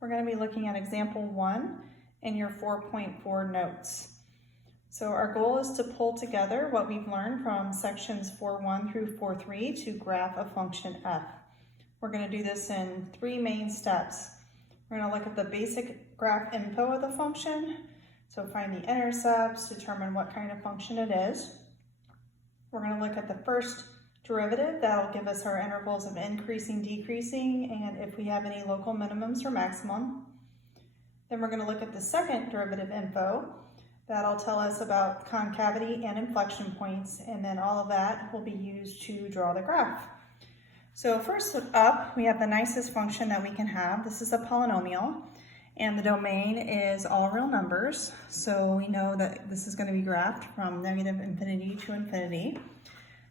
We're going to be looking at example 1 in your 4.4 notes. So our goal is to pull together what we've learned from sections 4.1 through 4.3 to graph a function f. We're going to do this in 3 main steps. We're going to look at the basic graph info of the function, so find the intercepts, determine what kind of function it is. We're going to look at the first derivative. That'll give us our intervals of increasing, decreasing, and if we have any local minimums or maximum. Then we're going to look at the second derivative info. That'll tell us about concavity and inflection points, and then all of that will be used to draw the graph. So first up, we have the nicest function that we can have. This is a polynomial, and the domain is all real numbers. So we know that this is going to be graphed from negative infinity to infinity.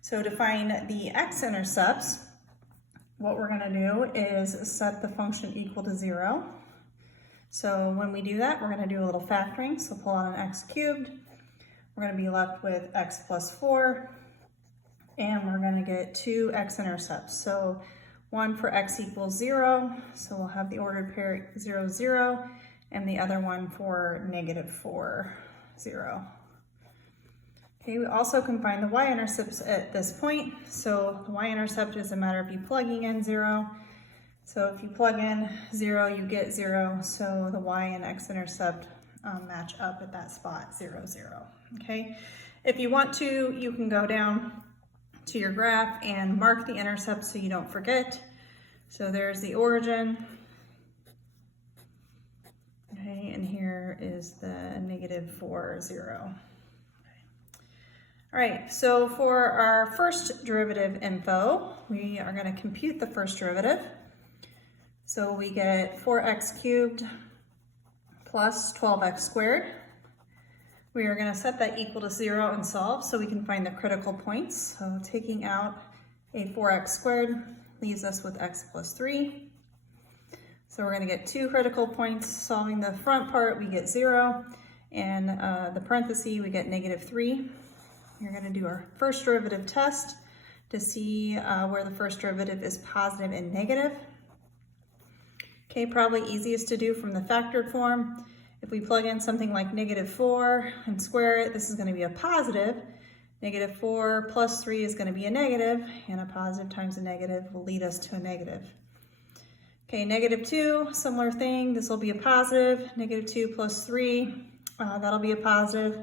So to find the x-intercepts, what we're going to do is set the function equal to 0. So when we do that, we're going to do a little factoring. So pull out an x cubed. We're going to be left with x plus 4. And we're going to get 2 x-intercepts. So one for x equals 0. So we'll have the ordered pair 0, 0. And the other one for negative 4, 0. Okay, we also can find the y-intercepts at this point. So the y-intercept is a matter of you plugging in 0. So if you plug in 0, you get 0. So the y and x-intercept match up at that spot, 0, 0. Okay, if you want to, you can go down to your graph and mark the intercept so you don't forget. So there's the origin. Okay, and here is the negative 4, 0. All right, so for our first derivative info, we are going to compute the first derivative. So we get 4x cubed plus 12x squared. We are going to set that equal to 0 and solve so we can find the critical points. So taking out a 4x squared leaves us with x plus 3. So we're going to get 2 critical points. Solving the front part, we get 0. And the parenthesis, we get negative 3. We're going to do our first derivative test to see where the first derivative is positive and negative. Okay, probably easiest to do from the factored form. If we plug in something like negative 4 and square it, this is going to be a positive. Negative 4 plus 3 is going to be a negative, and a positive times a negative will lead us to a negative. Okay, negative 2, similar thing. This will be a positive. Negative 2 plus 3, that'll be a positive.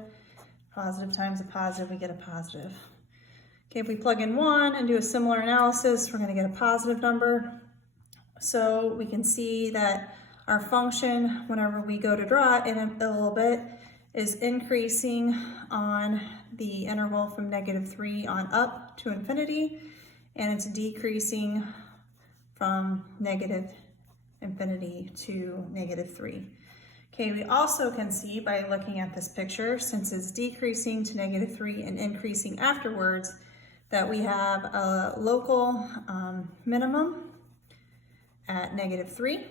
Positive times a positive, we get a positive. Okay, if we plug in 1 and do a similar analysis, we're going to get a positive number. So we can see that our function, whenever we go to draw it in a little bit, is increasing on the interval from negative 3 on up to infinity, and it's decreasing from negative infinity to negative 3. Okay, we also can see by looking at this picture, since it's decreasing to negative 3 and increasing afterwards, that we have a local minimum at negative 3.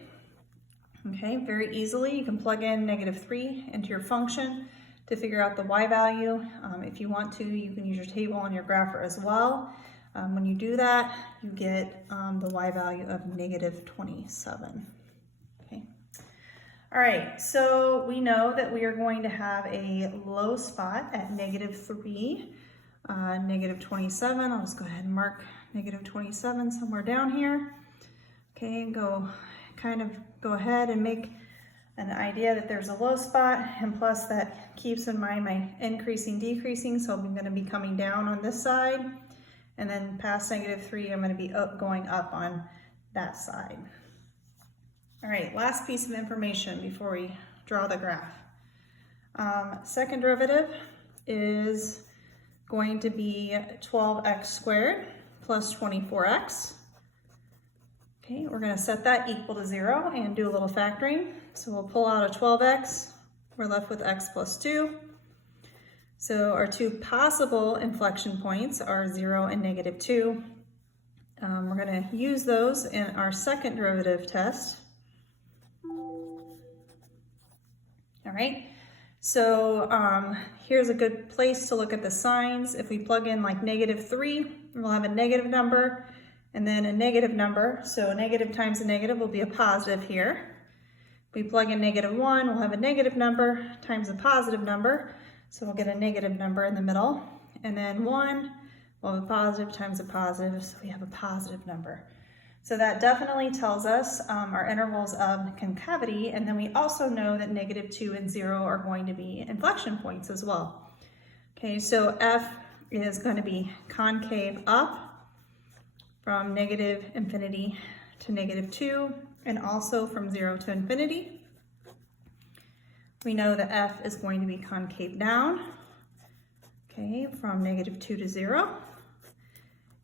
Okay, very easily you can plug in negative 3 into your function to figure out the y value. If you want to, you can use your table on your grapher as well. When you do that, you get the y value of negative 27. Okay. All right, so we know that we are going to have a low spot at negative 3, negative 27. I'll just go ahead and mark negative 27 somewhere down here. Okay, and go ahead and make an idea that there's a low spot, and plus that keeps in mind my increasing, decreasing, so I'm going to be coming down on this side, and then past negative 3, I'm going to be going up on that side. All right, last piece of information before we draw the graph. Second derivative is going to be 12x squared plus 24x. Okay, we're going to set that equal to 0 and do a little factoring. So we'll pull out a 12x. We're left with x plus 2. So our 2 possible inflection points are 0 and negative 2. We're going to use those in our second derivative test. All right, so here's a good place to look at the signs. If we plug in like negative 3, we'll have a negative number and then a negative number. So a negative times a negative will be a positive here. If we plug in -1, we'll have a negative number times a positive number. So we'll get a negative number in the middle. And then 1, we'll have a positive times a positive, so we have a positive number. So that definitely tells us our intervals of concavity, and then we also know that -2 and 0 are going to be inflection points as well. Okay, so F is going to be concave up from -infinity to -2, and also from 0 to infinity. We know that F is going to be concave down, okay, from -2 to 0.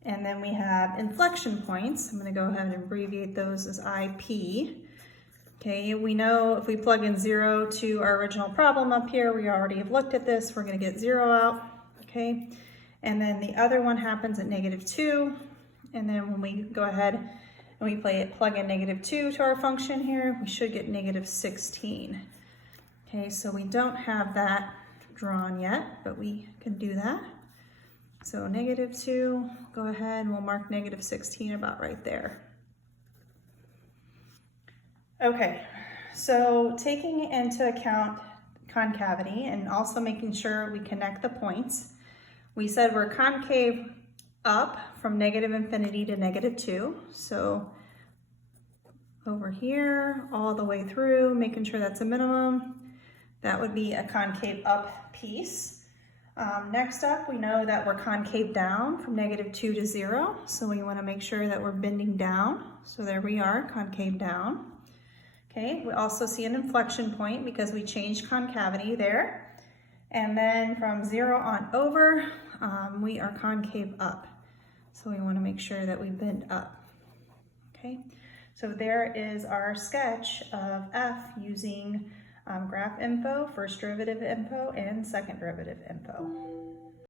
And then we have inflection points. I'm going to go ahead and abbreviate those as IP. Okay, we know if we plug in 0 to our original problem up here, we already have looked at this, we're going to get 0 out. Okay, and then the other one happens at -2. And then when we go ahead and we plug in -2 to our function here, we should get -16. Okay, so we don't have that drawn yet, but we can do that. So -2, go ahead and we'll mark -16 about right there. Okay, so taking into account concavity and also making sure we connect the points, we said we're concave up from -infinity to -2. So over here, all the way through, making sure that's a minimum. That would be a concave up piece. Next up, we know that we're concave down from -2 to 0. So we want to make sure that we're bending down. So there we are, concave down. Okay, we also see an inflection point because we changed concavity there. And then from 0 on over, we are concave up. So we want to make sure that we bend up. Okay, so there is our sketch of F using graph info, first derivative info, and second derivative info.